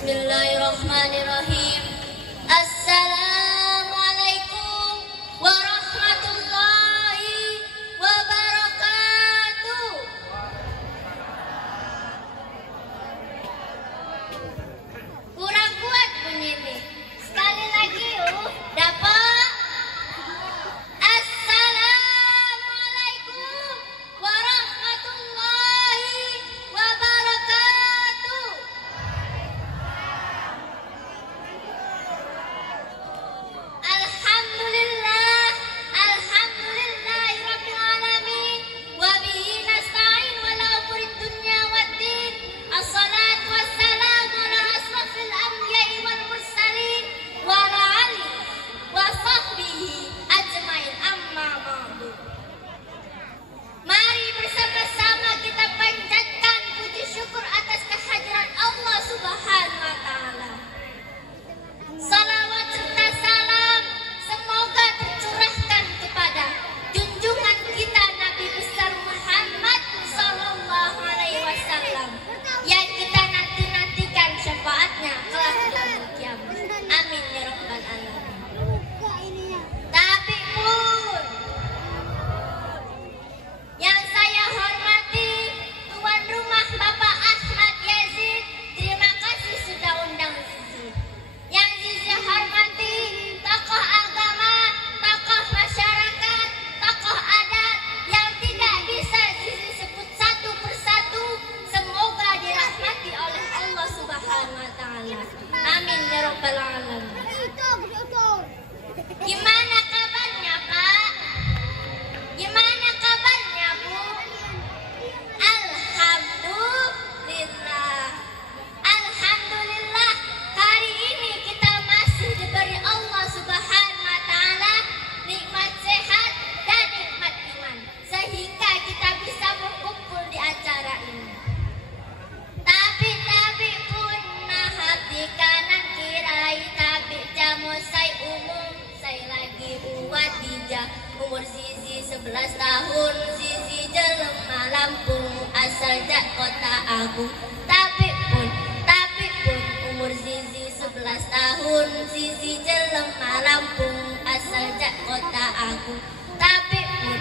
Bismillahirrahmanirrahim. Assalamualaikum warahmatullahi wabarakatuh. Kurang kuat bunyi ini. Sekali lagi yuk, dapat. Assalamualaikum warahmatullahi wabarakatuh. Alhamdulillah, alhamdulillahirabbil alamin, wa bihi nasta'in wala umurid dunya waddin. Assalatu wassalamu ala asrafil anbiya'i wal mursalin wa ala alihi wa sahbihi ajmain, amma ba'du. Mari bersama-sama kita panjatkan puji syukur atas kehadiran Allah Subhanahu wa taala. Salawat serta salam semoga tercurahkan kepada junjungan kita Nabi besar Muhammad sallallahu alaihi wasallam yang kita nanti-nantikan syafaatnya kelak di yaumul qiyamah. Amin ya rabbal alamin. Tapi pun yang saya hormati tuan rumah Bapak Ahmad Yazid, terima kasih sudah undang Zizi. Yang Zizi hormati tokoh agama, tokoh masyarakat, tokoh adat yang tidak bisa Zizi sebut satu persatu, semoga dirahmati oleh Allah Subhanahu wa taala. Amin ya rabbal alamin. Gimana kabarnya, Pak? Gimana kabarnya, Bu? Alhamdulillah. Alhamdulillah, hari ini kita masih diberi Allah Subhanahu wa taala nikmat sehat dan nikmat iman, sehingga kita bisa berkumpul di acara ini. Tapi pun hati kanan kirai, tapi jamu saya umum, saya lagi buat dijak. Umur Zizi 11 tahun, Zizi jelema Lampung, asal jak kota Agung. Tapi pun umur Zizi 11 tahun, Zizi jelema Lampung, asal jak kota Agung. Tapi pun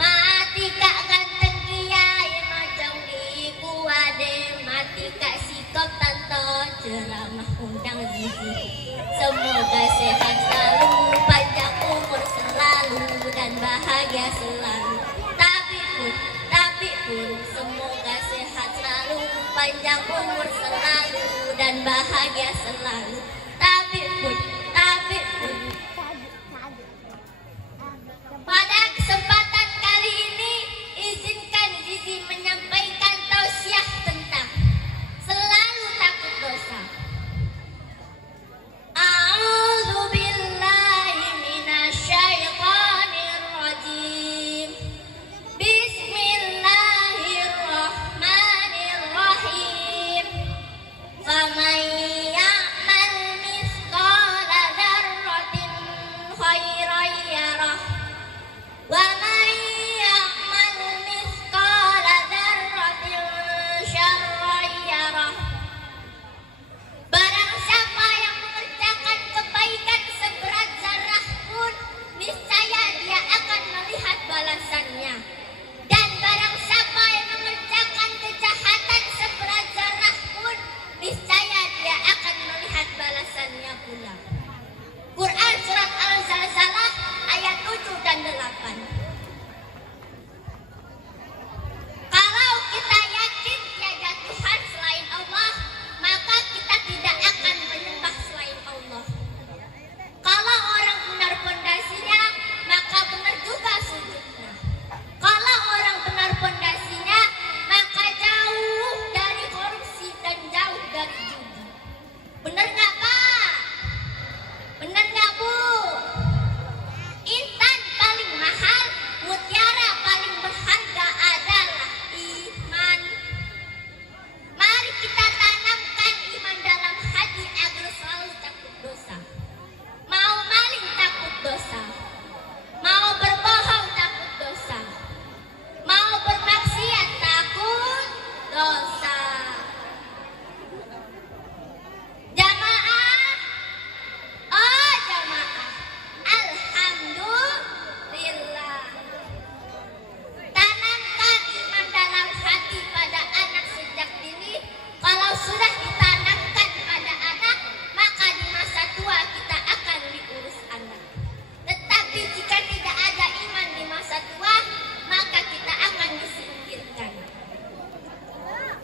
mati kak ganteng kiai macam di kuade, mati kak sikap tanto ceramah undang Zizi. Semoga sehat selalu, panjang umur selalu, dan bahagia selalu. Tapi pun semoga sehat selalu, panjang umur selalu, dan bahagia selalu. Tapi pun pada kesempatan kali ini izinkan Zizi menyampaikan tausiah tentang selalu takut dosa. A'udzu billahi minasyaitonir rajim. Bismillahirrahmanirrahim. Faman ya'mal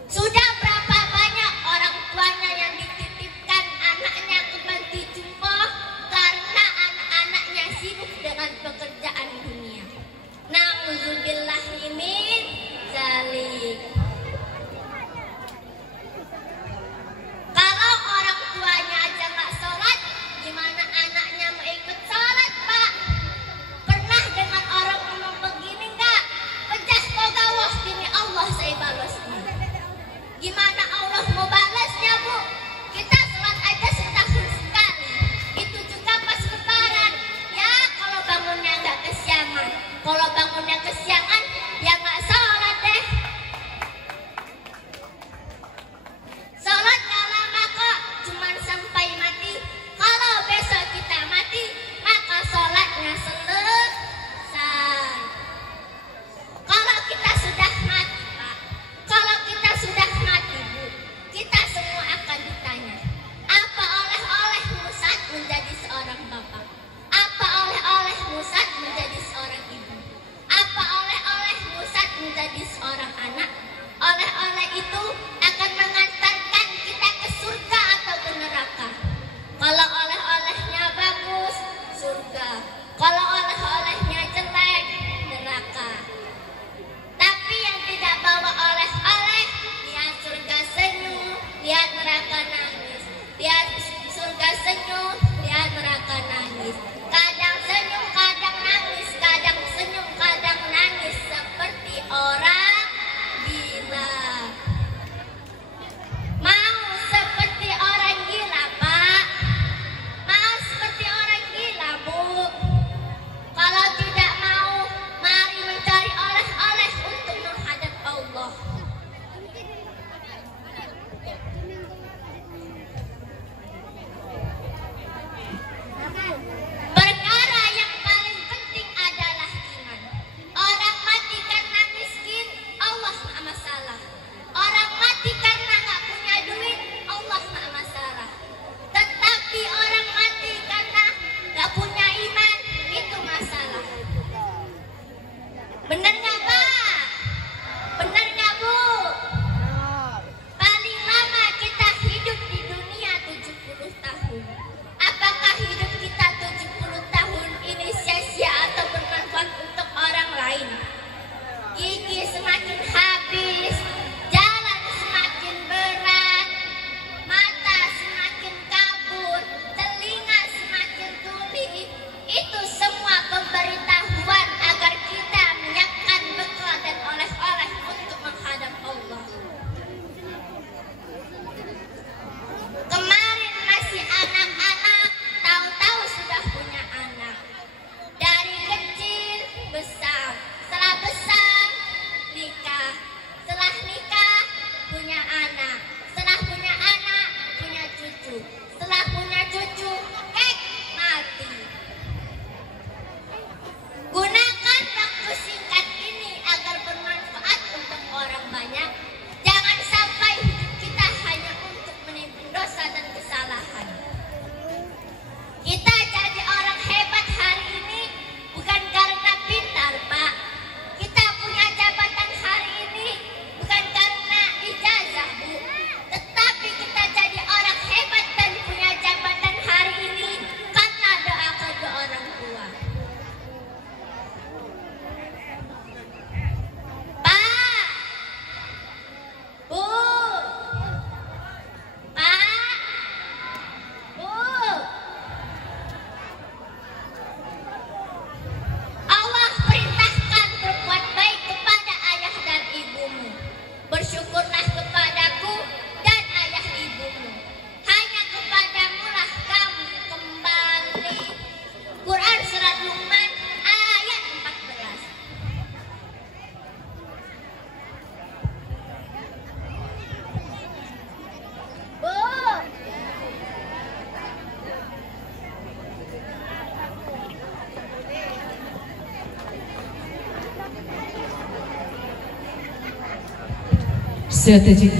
Sudah berapa banyak orang tuanya yang dititipkan anaknya ke panti jompo karena anak-anaknya sibuk dengan pekerjaan dunia. Nauzubillahi min dzalik. Kalau orang tuanya aja nggak sholat, gimana anaknya mau ikut sholat, Pak? Pernah dengar orang ngomong begini nggak? Pejah kogawas demi Allah saya balasnya. Gimana Allah mau balasnya, Bu? Kita sholat aja setahun sekali. Itu juga pas lebaran. Ya kalau bangunnya nggak kesiangan. Kalau bangunnya kesiangan, ya nggak sholat deh. Sholat nggak lama kok, cuman sampai mati. Kalau besok kita mati, maka sholatnya selesai. Kalau kita sudah mati, Pak, kalau kita sudah mati, Bu, kita semua akan ditanya, apa oleh-olehmu saat menjadi seorang bapak? Apa oleh-olehmu saat menjadi seorang ibu? Apa oleh-olehmu saat menjadi seorang anak? Oleh-oleh itu akan mengantarkan kita ke surga atau ke neraka. Kalau oleh-olehnya bagus, surga. Kalau oleh-olehnya jelek, neraka. Tapi yang tidak bawa oleh-oleh, lihat surga senyum, lihat neraka nangis. Lihat surga senyum, lihat neraka nangis. Kadang senyum, kadang nangis, kadang senyum, kadang nangis, seperti orang gila. Mau seperti orang gila, Pak? Mau seperti orang gila, Bu? Kalau tidak mau, mari mencari oleh-oleh untuk menghadap Allah. Perkara yang paling penting adalah iman. Orang mati karena miskin, Allah nggak masalah. Orang mati karena nggak punya duit, Allah nggak masalah. Tetapi orang mati karena nggak punya iman, itu masalah. Bener nggak, Pak? Bener nggak, Bu? Paling lama kita hidup di dunia 70 tahun. Apakah hidup kita 70 tahun ini sia-sia atau bermanfaat untuk orang lain? Gigi semakin habis, jalan semakin berat, mata semakin kabur, telinga semakin tuli. Itu semua pemberitahuan agar kita menyiapkan bekal dan oleh-oleh untuk menghadap Allah. Kemarin masih anak-anak, tahu-tahu sudah punya anak. Dari kecil besar, setelah besar nikah, setelah nikah punya anak, setelah punya anak punya cucu, setelah punya cucu mati. Gunakan waktu singkat ini agar bermanfaat untuk orang banyak. Jangan sampai hidup kita hanya untuk menimbun dosa dan kesalahan. Kita jadi orang hebat hari ini bukan karena pintar, Pak. Kita punya jabatan hari ini bukan karena ijazah, Bu. Tetapi kita jadi orang hebat dan punya jabatan hari ini karena doa kedua orang tua. Pak, Bu, Pak, Bu. Allah perintahkan berbuat baik kepada ayah dan ibumu. Bersyukurlah kepadaku dan ayah ibumu. Hanya kepadamu lah kamu kembali. Quran Surat Luqman ayat 14. Bu, Strategic